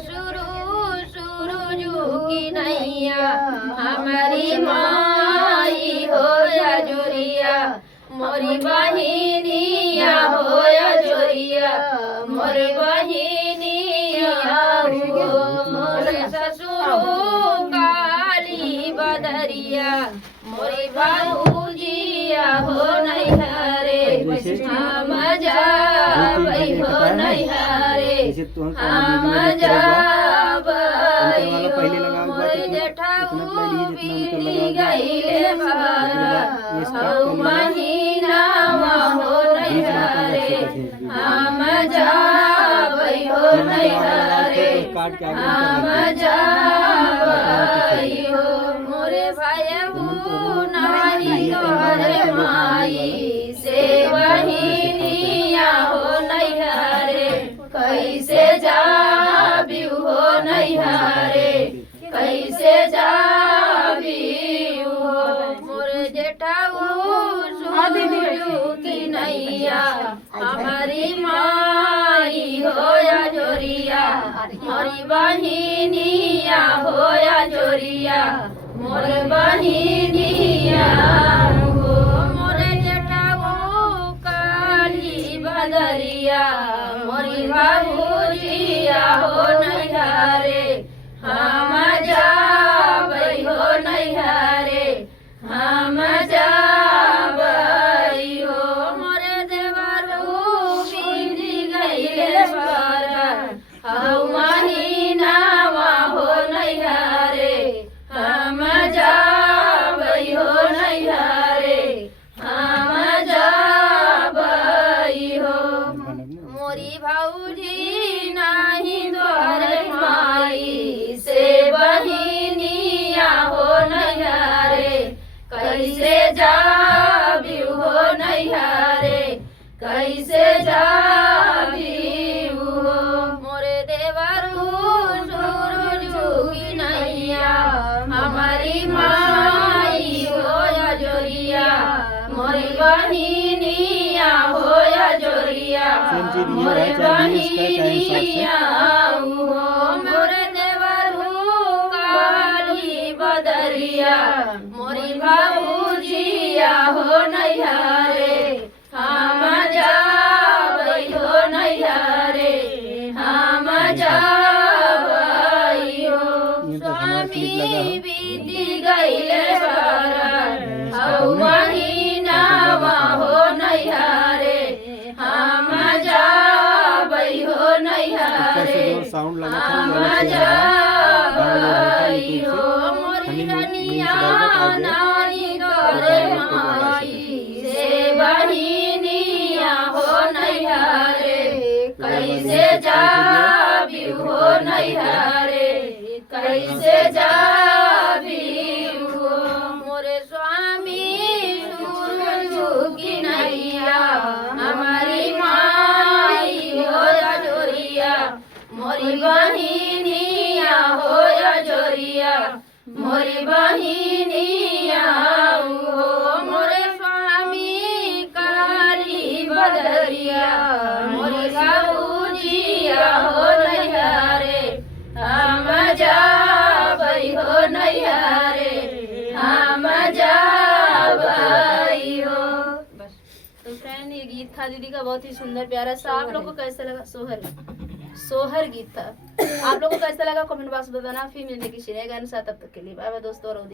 ससुरु सुरुजु की नैया हमारी माई हो या जोरिया मोरी बहिनिया हो या जोरिया मोर बहिनिया हो मोर ससुरु काली बदरिया मोरी बाबूजिया हो नैहरे हम जाबै हो नैहरे हम जाबै मोर जेठाऊ बीड़ी गईले बारा हौ महीनावा हो नैहरे हम जाबै हो नैहरे हम जाबै हो मोरे भाइबू नाही तोहरे माई से बहिनिया हो नैहरे कैसे जाबी हो नैहरे कैसे जाबी हो मोरे जेठाऊ सुरुजु की नैया हमारी माई हो या जोरिया मोरी बहिनिया हो या जोरिया मोर बहिनिया हो मोरे जेठाऊ काली बदरिया मोरी बाबूजिया हो नैहरे हम जाबै हो नैहरे हम जाबै हो मोरे देवरू बीड़ी गईले बारा हौ महीनावा हो नैहरे हम जाबै हो नैहरे हम जाबै हो मोरी भौजी नाही द्वारे माई से बहिनिया हो नैहरे कैसे जाबी हो नैहरे कैसे जाबी हो मोरे देवरू सुरुजु की नैया हमारी माई हो या जोरिया मोरी बहिनिया हो या जोरिया मोरे बहिनिया हो मोरे देवरू काली बदरिया मोरी बाबूजिया हो नैहरे हम जाबै हो नैहरे हम जाबै हो स्वामी बीती गईले बारा हौ महीनावा हो नैहरे हम जाबै हो नैहरे हम जाबै हो मोरी रनिया नाई तोरे माई से बहिनिया हो नैहरे कैसे जाबी हो नैहरे कैसे जाबी हो मोरे स्वामी सुरुजु की नैया हमारी माई हो या जोरिया मोरी बहिनिया हो या जोरिया मोरी बहिनिया हो मोरे स्वामी काली बदरिया मोरी बाबूजिया हो नैहरे हम जाबै हो नैहरे हम जाबै हो बस। तो फ्रेंड ये गीत था दीदी का बहुत ही सुंदर प्यारा सा। आप लोग को कैसा लगा? सोहर गीत था। आप लोगों को कैसा लगा कमेंट बॉक्स में बताना। फिर मिलने की शेयर गाने साथ, तब तक के लिए बाय बाय दोस्तों। और